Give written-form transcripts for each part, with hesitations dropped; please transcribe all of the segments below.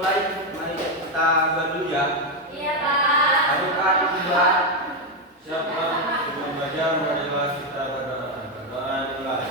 mulai, mari kita buat dulu ya. Iya, Pak. Ayo Kak, buat. Siapa sebelum belajar, marilah kita berdoa. Berdoa dimulai.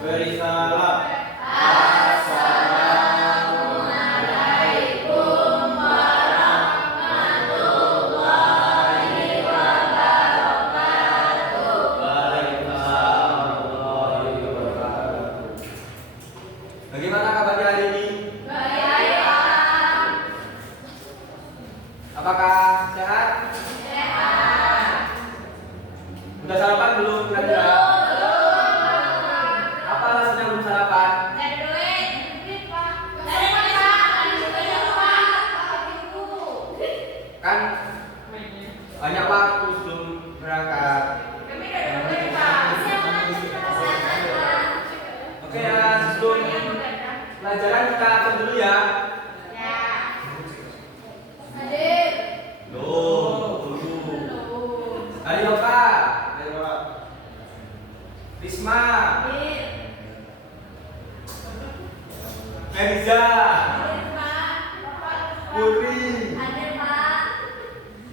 Beri salam. Assalamualaikum warahmatullahi wabarakatuh. Waalaikumsalam warahmatullahi wabarakatuh. Bagaimana kabarnya hari ini? Baik, Pak. Apakah sehat? Sehat. Udah sarapan belum kira-kira? Apa alasannya belum sarapan? Kan banyak waktu sebelum berangkat. Oke ya, sebelum pelajaran kita akan dulu ya. Loh, dulu. Hari Yoka, Risma, Meriza, Putri,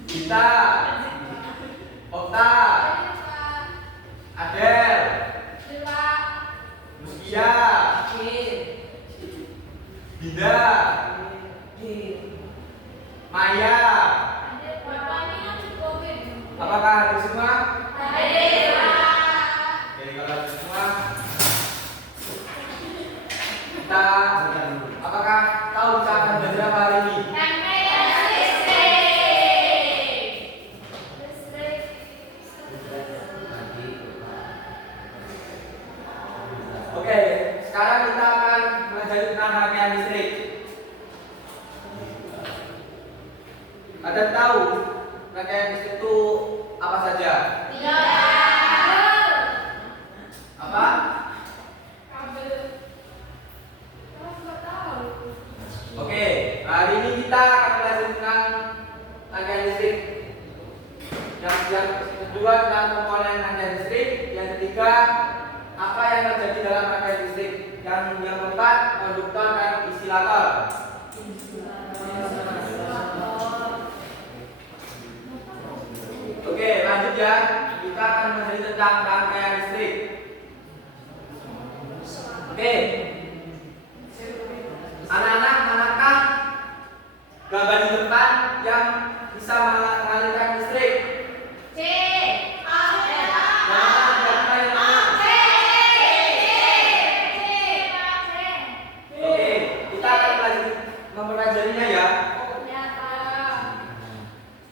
Gita, Okta, Adel, Muskia, Dinda, Maya. Apakah hadir semua? Oke, kalau hadir semua, kita apakah tahu kita akan belajar apa hari ini? Oke, sekarang kita akan belajar tentang rangkaian listrik. Ada tahu rangkaian listrik itu apa saja? Apa? Oke, hari ini kita akan belajar tentang rangkaian listrik. Yang kedua tentang komponen rangkaian listrik. Yang ketiga, apa yang terjadi dalam rangkaian listrik. Yang keempat, konduktor dan insulator. Oke, lanjut ya. Kita akan belajar tentang rangkaian listrik. Oke. Anak-anak, manakah gambar di depan yang bisa mengalirkan listrik? Oke, kita akan mempelajarinya ya.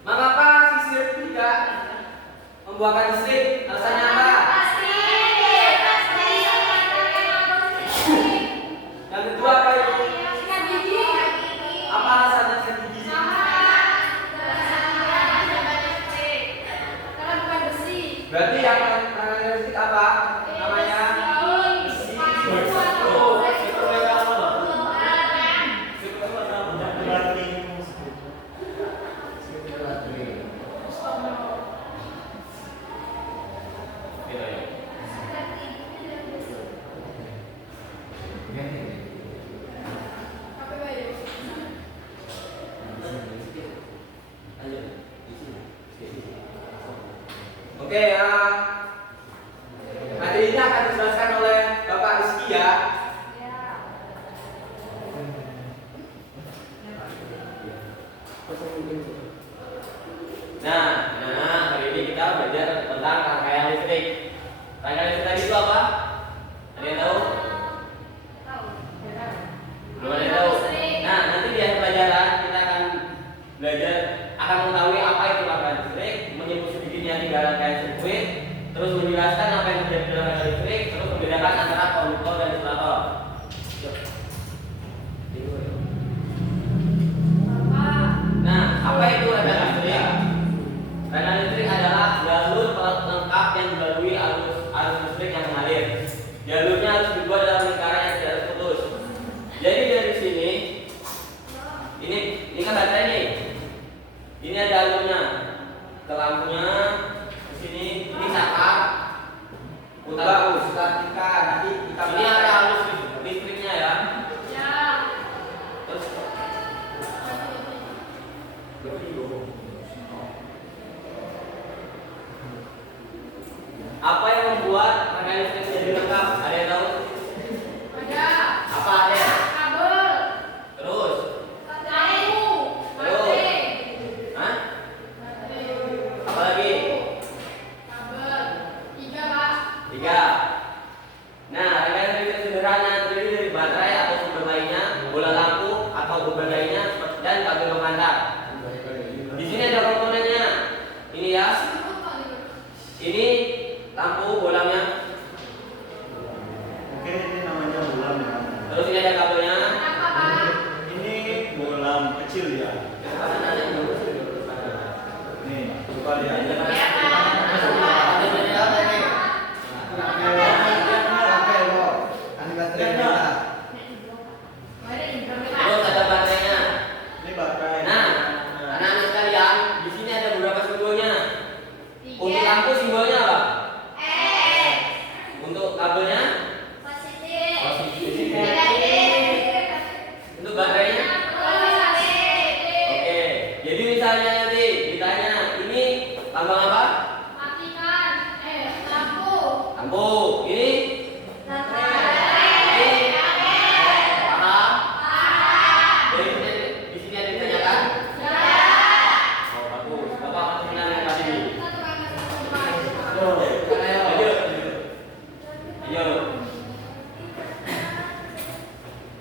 Mengapa sisir tidak membuahkan listrik? Alasannya apa? Yang kedua apa itu? Apa alasannya sikat gigi? Berarti yang listrik apa? Namanya besi. Oh, itu mereka apa? Oke, materi ini akan dijelaskan oleh Bapak Rizky ya.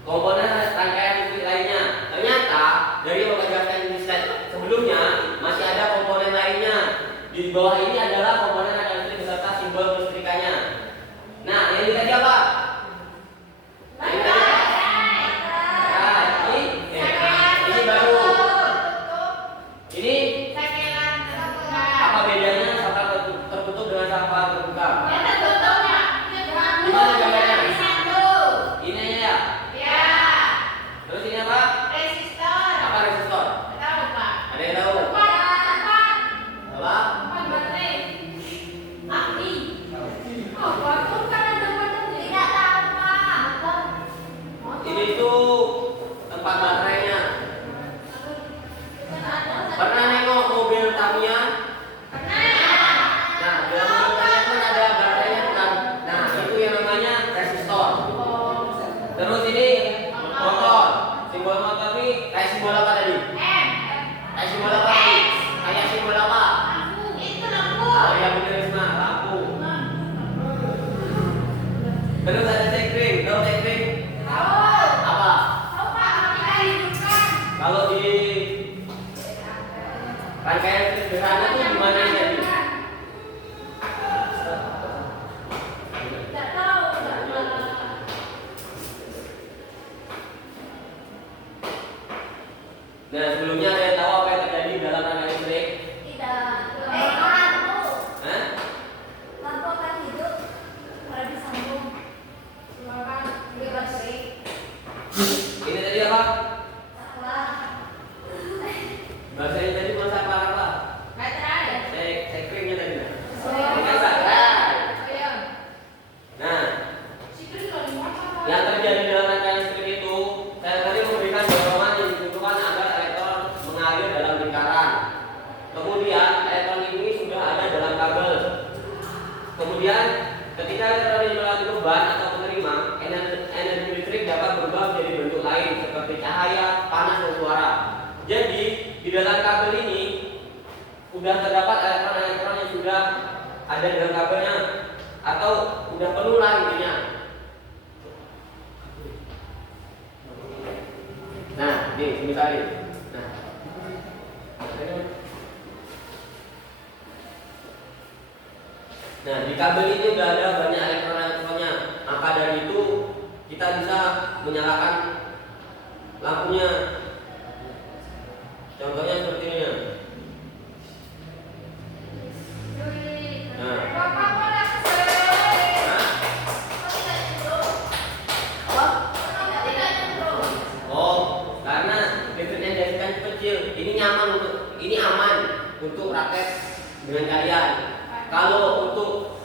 komponen rangkaian listrik lainnya. Ternyata dari yang mengajarkan di slide sebelumnya masih ada komponen lainnya. Di bawah ini adalah komponen rangkaian listrik beserta simbol kelistrikannya. Nah, yang dikaji apa? Yang dikaji apa? Nah, ini baru. Ini apa bedanya sampah tertutup dengan sampah terbuka? Gimana gambarnya? Ini aja ya. Terus ini apa? Apa resistor? Ada yang tahu? Apa? Ini tuh tempat baterainya. Pernah nengok mobil Tamiya? Nah, di dalam mobil Tamiya kan ada baterainya kan? Nah, itu yang namanya resistor. Terus ini motor. Simbol motor ini kayak simbol apa tadi? Kayak simbol apa tadi? Kayak simbol apa? Oh ya benar Risma, lampu. Terus ada sekring, tahu sekring? Apa? Kalau di rangkaian sederhana tuh gimana jadi? Nah, sebelumnya ada yang tahu apa yang terjadi dalam rangkaian listrik? Hah? Ini tadi apa? Bahasanya tadi masa apa? Sekringnya tadi. Kan baterai. Nah, yang terjadi dalam rangkaian listrik itu, saya tadi memberikan dorongan yang dibutuhkan agar elektron mengalir dalam lingkaran. Kemudian elektron ini sudah ada dalam kabel. Kemudian ketika elektron ini melewati beban atau penerima, energi listrik dapat berubah menjadi bentuk lain seperti cahaya, panas, dan suara. Jadi di dalam kabel ini sudah terdapat elektron-elektron yang sudah ada dalam kabelnya atau sudah penuh lah intinya. Nah, ini misalnya. Nah, di kabel ini sudah ada banyak elektron-elektronnya. Maka dari itu kita bisa menyalakan lampunya. Contohnya seperti ini ya. Nah. Oh, karena listriknya dikasihkan kecil. Ini nyaman ini aman untuk praktek dengan kalian. Kalau untuk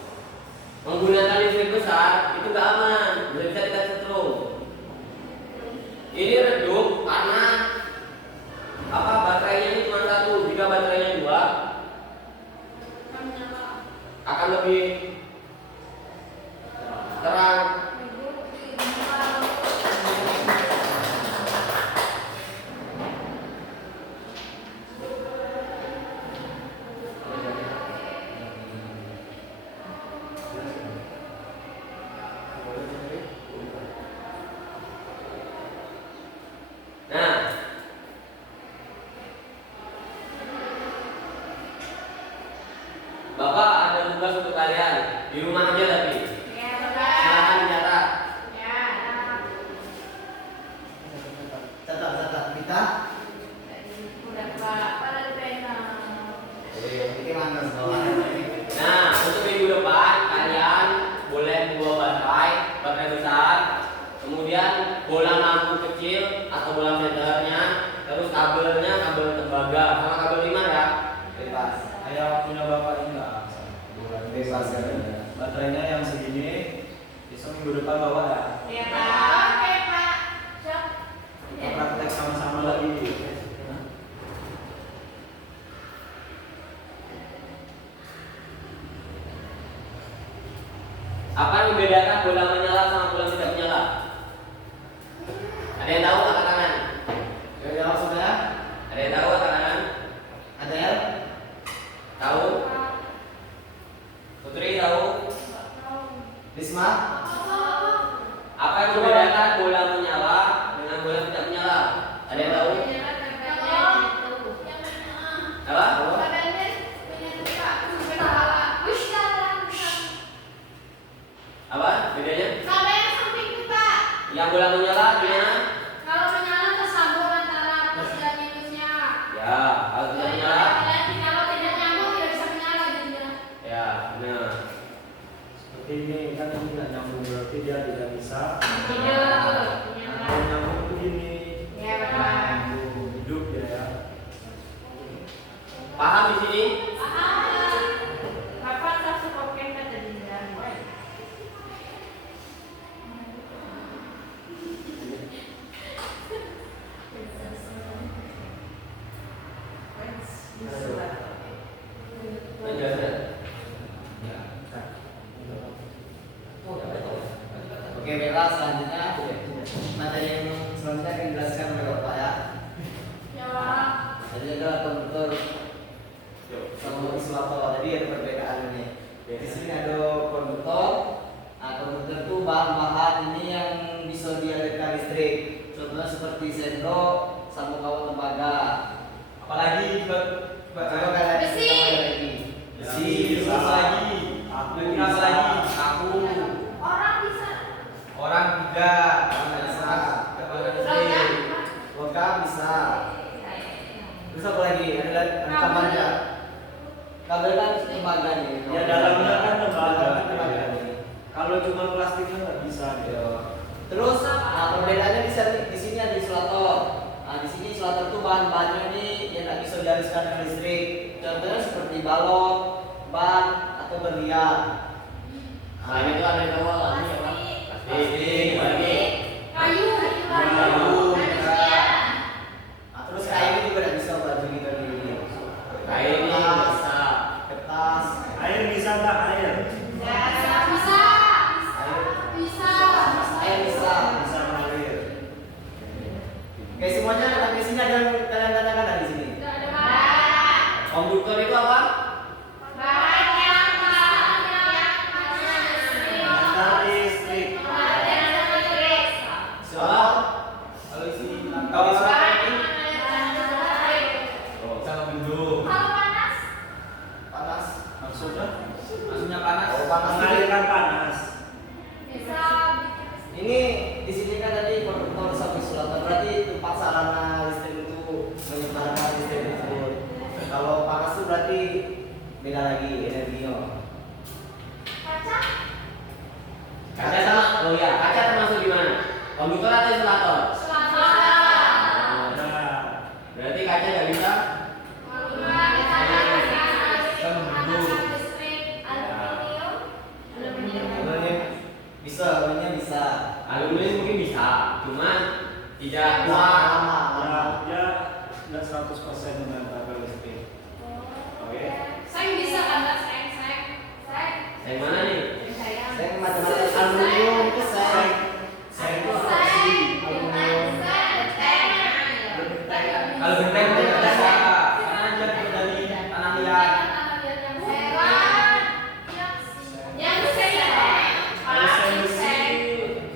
menggunakan listrik besar itu nggak aman, bisa kita setrum. Ini redup karena apa? Baterainya ini cuma satu. Jika baterainya dua, akan lebih terang. Nah, Bapak ada tugas untuk kalian di rumah aja tapi silakan dicatat. Catat kita. Nah, untuk minggu depan kalian boleh membawa baterai besar, kemudian bola lampu kecil atau bola senternya, terus kabelnya kabel tembaga sama kabel lima ya. Bebas. Kayak punya bapak ini nggak? Bebas kan? Baterainya yang segini, besok minggu depan bawa ya. Kita praktek sama-sama lagi. Apa yang membedakan bola menyala sama bola tidak menyala? Ada yang tahu angkat tangan? Yang jawab saudara? Ada yang tahu angkat tangan? Ada ya? Tahu? Putri tahu? Risma? Apa yang membedakan bola menyala Yang bola menyala gimana? Kalau menyala tersambung antara plus dan minusnya. Ya, kalau tidak menyala. Kalau tidak nyambung tidak bisa menyala jadinya. Ya, benar. Seperti ini kan ini nggak nyambung berarti dia tidak bisa. Tidak. Kalau nyambung itu gini. Ya benar. Nyambung hidup ya. Paham di sini? Kapan satu kopen kata Dinda? Oke, baiklah selanjutnya materi yang selanjutnya akan dijelaskan oleh Bapak ya. Ya. Jadi ada kontur sama isolator. Tadi ada perbedaan ini. Di sini ada konduktor. Nah, konduktor itu bahan-bahan ini yang bisa dialirkan listrik. Contohnya seperti sendok, sabuk kawat tembaga. Apalagi Coba kalian Besi. lagi. besi, terus lagi, apa lagi? Aku, Orang bisa. orang tidak, Bisa. Logam. Logam bisa. Terus apa lagi? Ada ancaman aja. Kabel kan tembaga nih. Ya dalamnya kan tembaga. Tembaga nih. Kalau cuma plastiknya nggak bisa. Iya. Terus, nah perbedaannya di sini ada isolator. Nah di sini isolator itu bahan-bahannya ini yang tak bisa dihaluskan dengan listrik. Contohnya seperti balon, ban atau berlian. Selain itu ada yang tahu lagi apa? Plastik, lagi. Kayu. Kayu. Nah, terus kain ini juga tidak bisa baju kita ini. Kain ini bisa. Kertas. Air bisa nggak air? Bisa. Bisa. Air bisa. Bisa mengalir. Oke semuanya sampai sini ada yang kalian tanyakan dari sini. Konduktor itu apa? Antar listrik. Soal kalau isi kalau sekarang ini sama bendung, panas. Maksudnya maksudnya panas. Oh, panas. mengalirkan panas. Ini di sini kan tadi konduktor sampai isolator berarti tempat sarana listrik untuk menyebarkan listrik tersebut. Kalau panas itu berarti beda lagi energinya. Kaca sama, oh ya, kaca termasuk di mana? Konduktor atau isolator? Nah, Berarti kaca nggak bisa? Aluminium bisa. Aluminium mungkin bisa, cuman tidak Bisa kuat. lama. ya dia nggak 100% mengantarkan listrik. Oke. Yang mana nih? Saya macam-macam aluminium itu saya. Kalau genteng itu tidak bisa, karena dia dari tanah liat.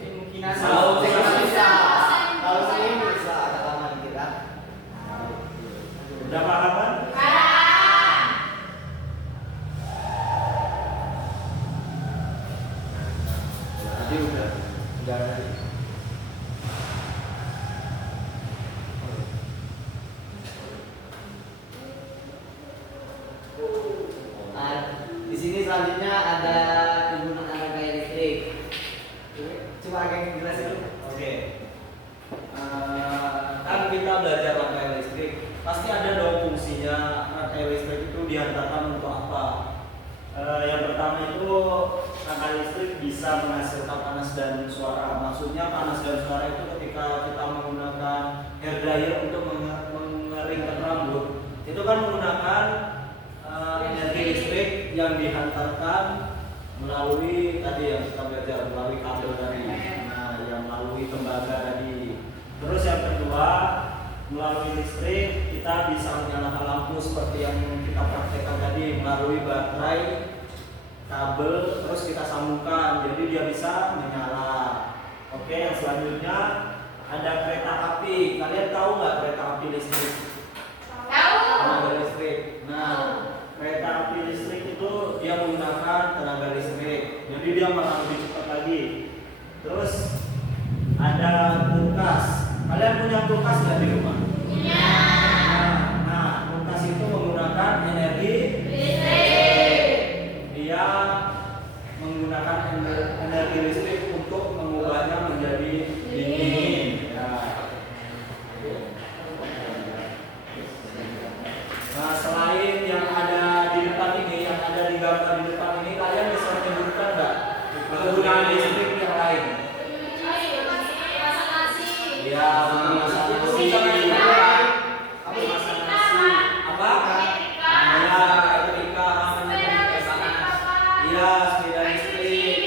Kemungkinan Kalau Saya bisa. bisa. Kalau saya bisa agak lama dikit kan. Udah paham kan? Tadi udah ada. Nah, di sini selanjutnya ada kegunaan rangkaian listrik. Coba agak jelasin dulu. Oke. Kan kita belajar rangkaian listrik, pasti ada dong fungsinya rangkaian listrik itu dihantarkan untuk apa. Yang pertama itu rangkaian listrik bisa menghasilkan panas dan suara. Maksudnya panas dan suara itu ketika kita menggunakan hair dryer untuk mengeringkan rambut, itu kan menggunakan energi listrik yang dihantarkan melalui tadi yang kita belajar melalui kabel tadi, nah yang melalui tembaga tadi. Terus yang kedua, melalui listrik kita bisa menyalakan lampu seperti yang kita praktekkan tadi melalui baterai, kabel, terus kita sambungkan, jadi dia bisa menyala. Oke, yang selanjutnya ada kereta api. Kalian tahu nggak kereta api listrik? Tenaga listrik. Nah, kereta api listrik itu dia menggunakan tenaga listrik, jadi dia malah lebih cepat lagi. Terus ada kulkas. Kalian punya kulkas nggak di rumah? Punya. Nah, kulkas itu menggunakan energi Listrik. dia menggunakan energi listrik untuk mengubahnya menjadi dingin. Ya. Nah, selain yang ada di depan ini, yang ada di gambar di depan ini, kalian bisa menyebutkan nggak penggunaan listrik yang lain? Masak nasi. Ya, memasak nasi. Apa masak nasi? Apa? Ya, ketika iya, sepeda listrik.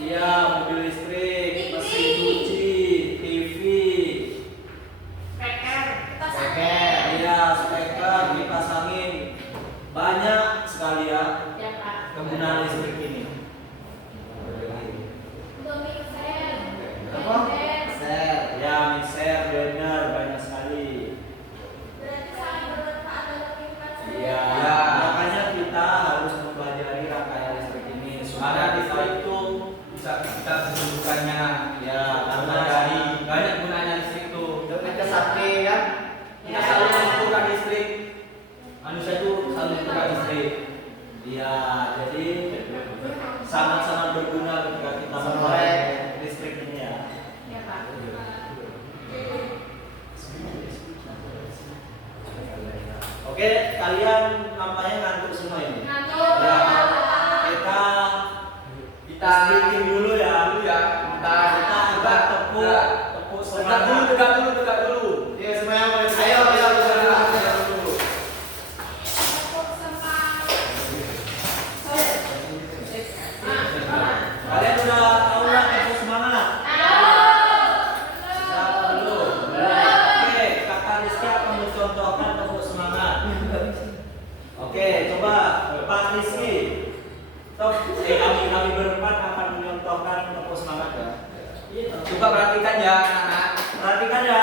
Iya, mobil listrik, mesin cuci, TV. Iya, speaker, kipas angin. Banyak sekali ya kegunaan listrik ini. Apa? Set. Ya, mixer, blender, banyak sekali. Iya, makanya kita harus mempelajari rangkaian listrik ini Karena supaya kita itu bisa kita menyebutkannya ya karena dari banyak gunanya listrik itu. Dengan kesakti kan? Kita selalu membutuhkan listrik. Manusia itu selalu membutuhkan listrik. Iya, jadi sangat-sangat berguna ketika kita Sampai mempelajari listrik ini ya. Oke, kalian nampaknya ngantuk semua ini. Ya, kita bikin dulu ya. Dulu ya. Kita agak tepuk Tegak semangat. tegak dulu. Iya semuanya mulai. Ayo, dulu. Kalian udah tahu nggak tepuk semangat? Sudah belum? Oke, kakak Rizky akan mencontohkan tepuk semangat. Oke, coba Pak Rizky. Kami berempat akan menyontohkan tepuk semangat ya. Coba perhatikan ya anak-anak. Perhatikan ya,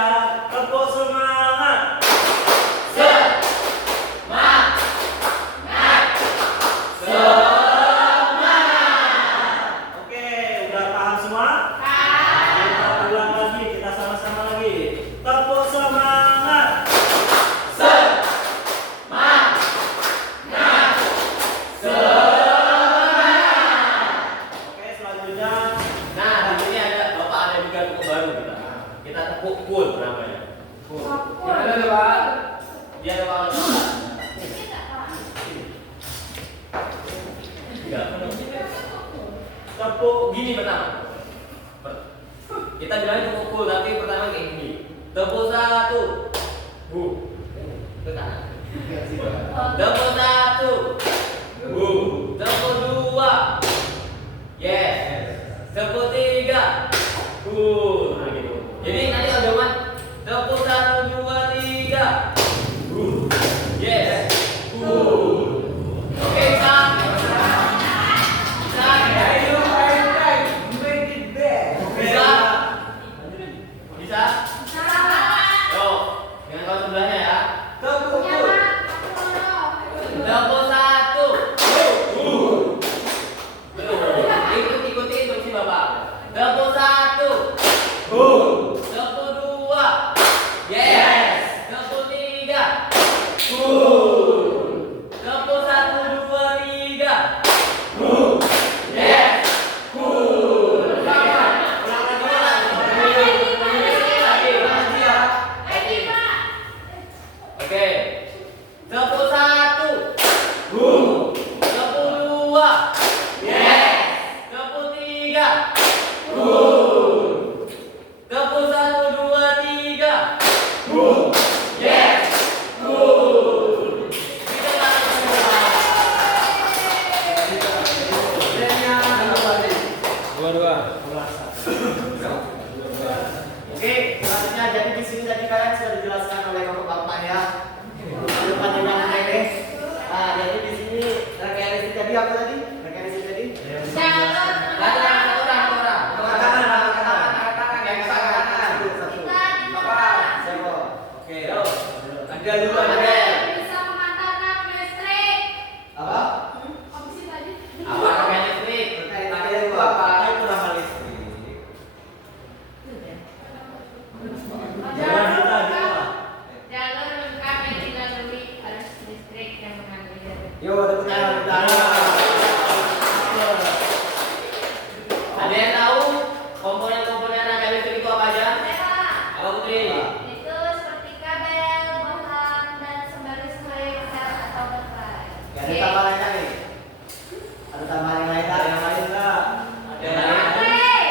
tepuk semangat. Oke, udah paham semua? Kita ulang lagi, kita sama-sama lagi. Tepuk semangat. Oke, selanjutnya. Nah, di sini ada Bapak ada juga buku baru kita. Kita tepuk cool namanya. Gimana tuh, Pak? Dia ada Pak. Enggak. Tepuk gini pertama. Kita bilangnya tepuk cool, tapi pertama kayak gini. Tepuk satu. Bu. Ke kanan. Tepuk satu. Bu. Tepuk dua. Yes. Tepuk tiga. Cool. Nah, gitu. Jadi nanti ada omongan tepuk satu dua tiga. Yes. Cool. Oke, bisa. Bisa. Ayo, make it bad. Bisa. Bisa. Yo, dengan kawan sebelahnya ya. Tepuk. Tepuk satu. Belum. Ikuti instruksi Bapak. Tepuk satu. Tepuk dua. Yes. Tepuk tiga. Tepuk satu dua tiga. Yes. Oke. Tepuk satu. Tepuk dua. Yes. Tepuk tiga. Tepuk satu dua tiga. Yes. Kita langsung Dua. Oke, selanjutnya jadi di sini tadi kalian sudah dijelaskan oleh bapak-bapak ya. Depan dengan ini. Nah, jadi di sini rangkaian listrik tadi apa tadi? Rangkaian listrik tadi? Oke. Ada dulu ada. Apa? apa rangkaian listrik? Ada dulu apa? Itu ramah listrik. Sopri. Itu seperti kabel, bahan, dan sumber listrik, sel atau baterai. Ya, ada tambahan lain lagi? Ada tambahan yang lain tak? Yang lain tak? Ada yang lain? Baterai.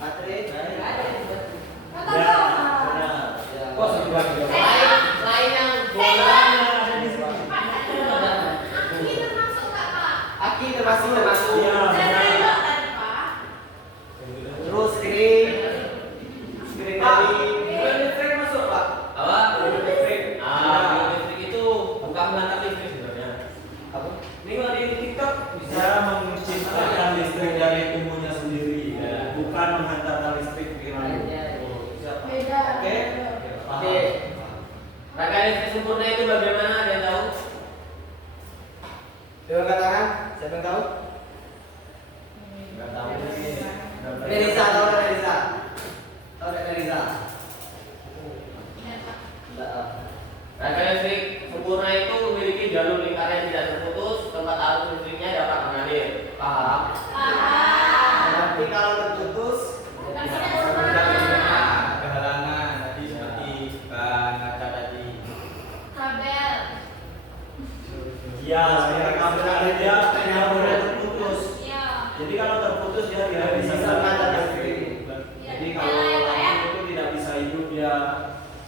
Baterai? Kata Ya, dong. benar. Ya. Kok satu lagi? Lain yang bola. Aki termasuk nggak, Pak? Aki termasuk. Iya, Saya benar. tembak tadi, Pak. Terus screen dari Bukan listrik masuk Pak. Apa? Listrik. Listrik itu bukan menghantar listrik sebenarnya. apa? Ini kalau di TikTok Bisa menciptakan listrik dari tubuhnya sendiri, Ya. bukan menghantarkan listrik ke lalu. Beda. Oke. Oke. Rangkaian listrik sempurna itu bagaimana? Ada yang tahu? Coba angkat tangan. Siapa yang tahu? Nggak tahu. Reza, tahu nggak Reza? Tahu nggak Reza? Ya, Pak. Nggak tahu. Rangkaian listrik sempurna itu memiliki jalur lingkaran yang tidak terputus, tempat arus listriknya dapat mengalir. Paham? Tapi kalau terputus, ada halangan tadi seperti bahan kaca tadi. Kabel. Iya, seperti kabel ada dia tidak boleh terputus. Iya. Jadi kalau terputus dia tidak bisa Bisa berjalan menghantar listrik. Jadi kalau Ya, ya, ya. itu tidak bisa hidup dia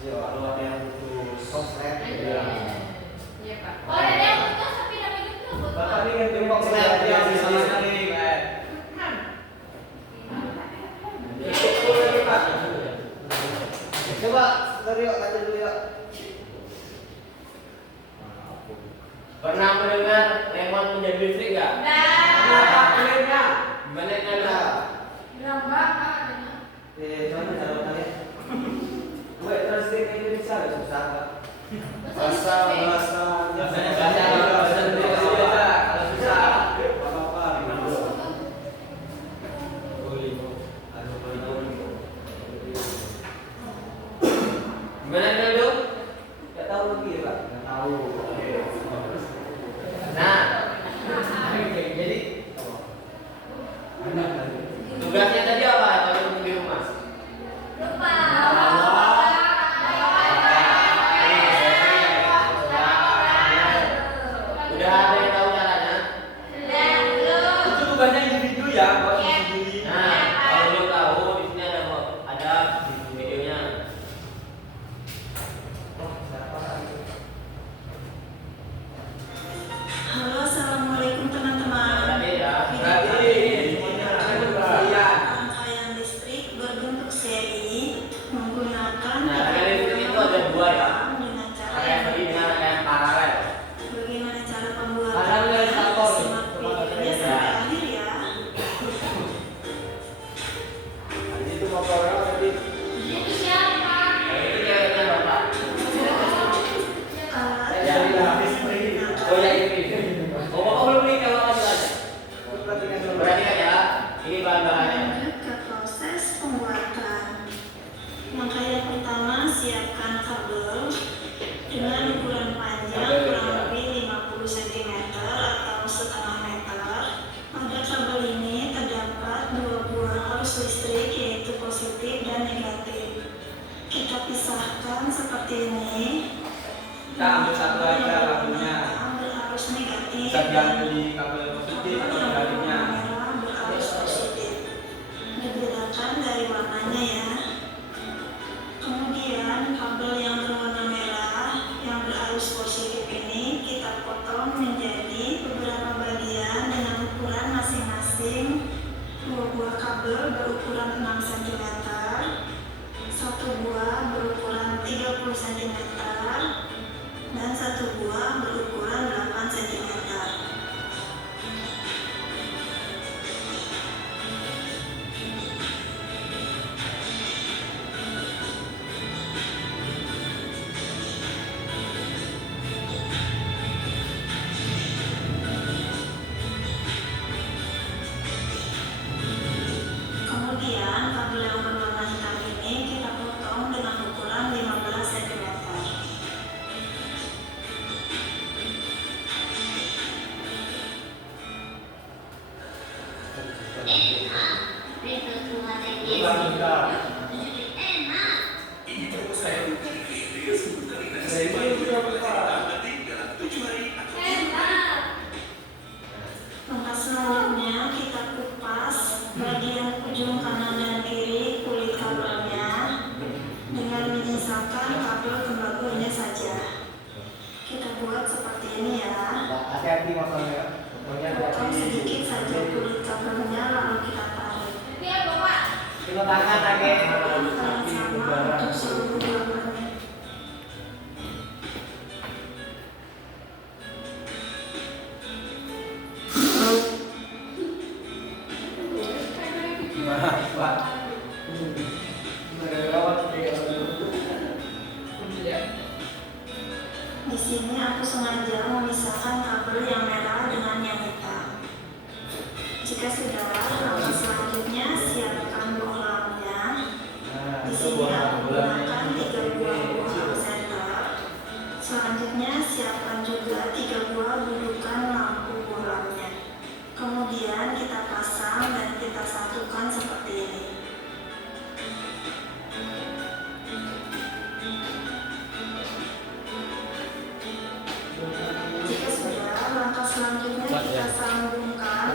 kalau ada yang putus. konslet. Iya. Iya, Pak. Oh, ada yang putus tapi dapat itu betul. Bapak ini kan Konslet konslet dia yang bisa sama sama sekali. Coba, sorry yuk, baca dulu yuk. Pernah mendengar lemon menjadi listrik nggak? Nah. Klaimnya. Gimana kan? Nah, Bilang Bapak katanya. coba cara tanya. Gue translate ke Indonesia nggak susah nggak? Bahasa Bahasa Bahasa Indonesia aja. Kalau susah. apa-apa Rinaldo. Gimana Rinaldo? Nggak tahu lagi ya Pak? Nggak tahu. Nah, Jadi, tugasnya tadi apa? Kalau untuk di rumah? lupa. Udah ada yang tahu caranya? Itu tugasnya individu ya, Pak. Sendiri. Nah, kalau belum tahu di sini ada videonya. Halo, assalamualaikum teman-teman. Berarti ya. Berarti semuanya kalian. Rangkaian listrik berbentuk seri menggunakan Nah, rangkaian listrik itu ada dua ya. dengan cara Ada yang tadi dengan ada yang paralel. bagaimana cara Ada pembuatannya. yang satu. Simak videonya sampai akhir ya. Itu motornya tadi. Itu siapa? Nah, itu ceweknya bapak. Alat Ya, yang ya. digunakan Oh ya ini. Oh bapak belum nikah bapak masih aja. Berarti ya, ini bahan-bahannya. lanjut ke proses pembuatan. Langkah yang pertama, siapkan kabel dengan ukuran panjang kurang lebih 50 cm atau setengah meter. Pada kabel ini terdapat dua buah arus listrik, yaitu positif dan negatif. Kita pisahkan seperti ini. Kita ambil satu aja kabelnya. Ambil arus negatif. Bisa diambil di kabel positif atau negatifnya. Merah berarus positif. Dibedakan dari warnanya ya. Kemudian kabel yang berwarna merah yang berarus positif ini kita potong menjadi beberapa bagian dengan ukuran masing-masing. Dua buah kabel berukuran 6 cm, satu buah berukuran 30 cm, dan satu buah berukuran 8 cm. sengaja memisahkan kabel yang merah dengan yang hitam. Jika sudah, langkah selanjutnya siapkan bohlamnya. Di sini aku gunakan 3 buah bohlam senter. Selanjutnya siapkan juga 3 buah dudukan lampu bohlamnya. Kemudian kita pasang dan kita satukan seperti ini. Jika sudah, langkah selanjutnya kita sambungkan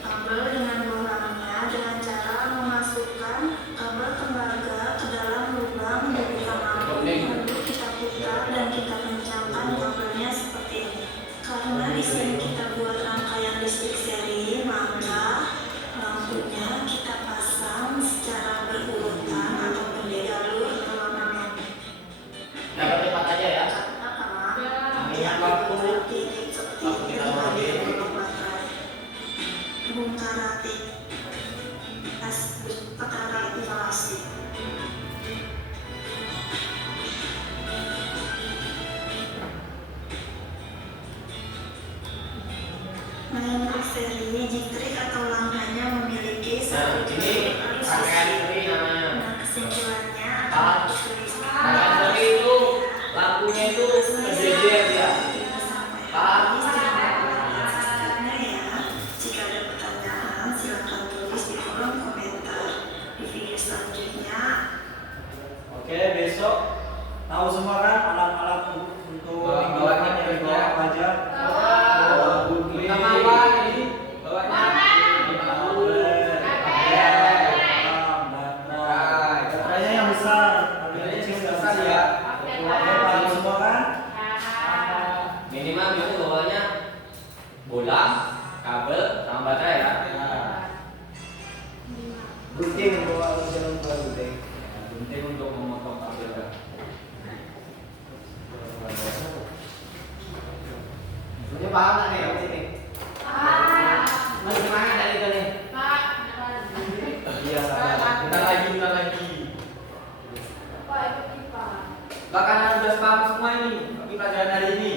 kabel dengan bohlamnya dengan cara memasukkan kabel tembaga ke dalam lubang dudukan lampu. Lalu kita putar dan kita kencangkan kabelnya seperti ini. Karena di sini kita buat rangkaian listrik seri, maka lampunya kita pasang secara berurutan ataupun di jalur perlawanan. Dapat cepat aja ya. Yang lampu seperti bongkar ratik perkara isolasi. Untuk seri jitrik atau langkahnya memiliki satu Ini rangkaian seri namanya. Nah, kesimpulannya Ah. Rangkaian seri itu lampunya itu berjejer ya. Jika ada pertanyaan, silakan tulis di kolom komentar di video selanjutnya. Oke, besok tahu semua kan alat-alat untuk minggu depan yang dibawa apa aja? Pertama apa ini? Bawahnya. Baterainya yang besar, yang kecil nggak Besar bisa. ya. Oke, paham semua kan? Minimal itu bawahnya bola, kabel, sama baterai ya. Gunting untuk jalan keluar gunting. Gunting untuk memotong kabel. Ini paham nggak nih yang sini? Masih semangat dari itu nih? Iya, sabar. Bentar lagi. Bahkan sudah paham semua ini di pelajaran hari ini.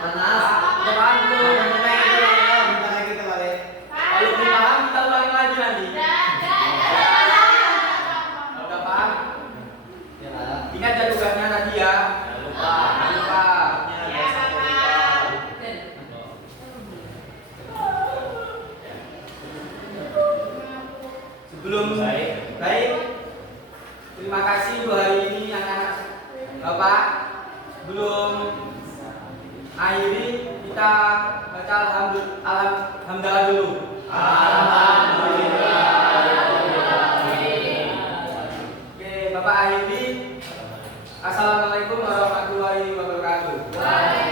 Panas. Udah paham belum? Bentar lagi kita balik. Kalau belum paham kita ulangi lagi nanti. Kalau udah paham, Ya, Pak. ingat ya tugasnya nanti ya. Jangan lupa. Jangan lupa. Sebelum baik, terima kasih untuk hari ini anak-anak Bapak. Sebelum akhiri kita baca alhamdulillah dulu. Oke, Bapak akhiri. Assalamualaikum warahmatullahi wabarakatuh.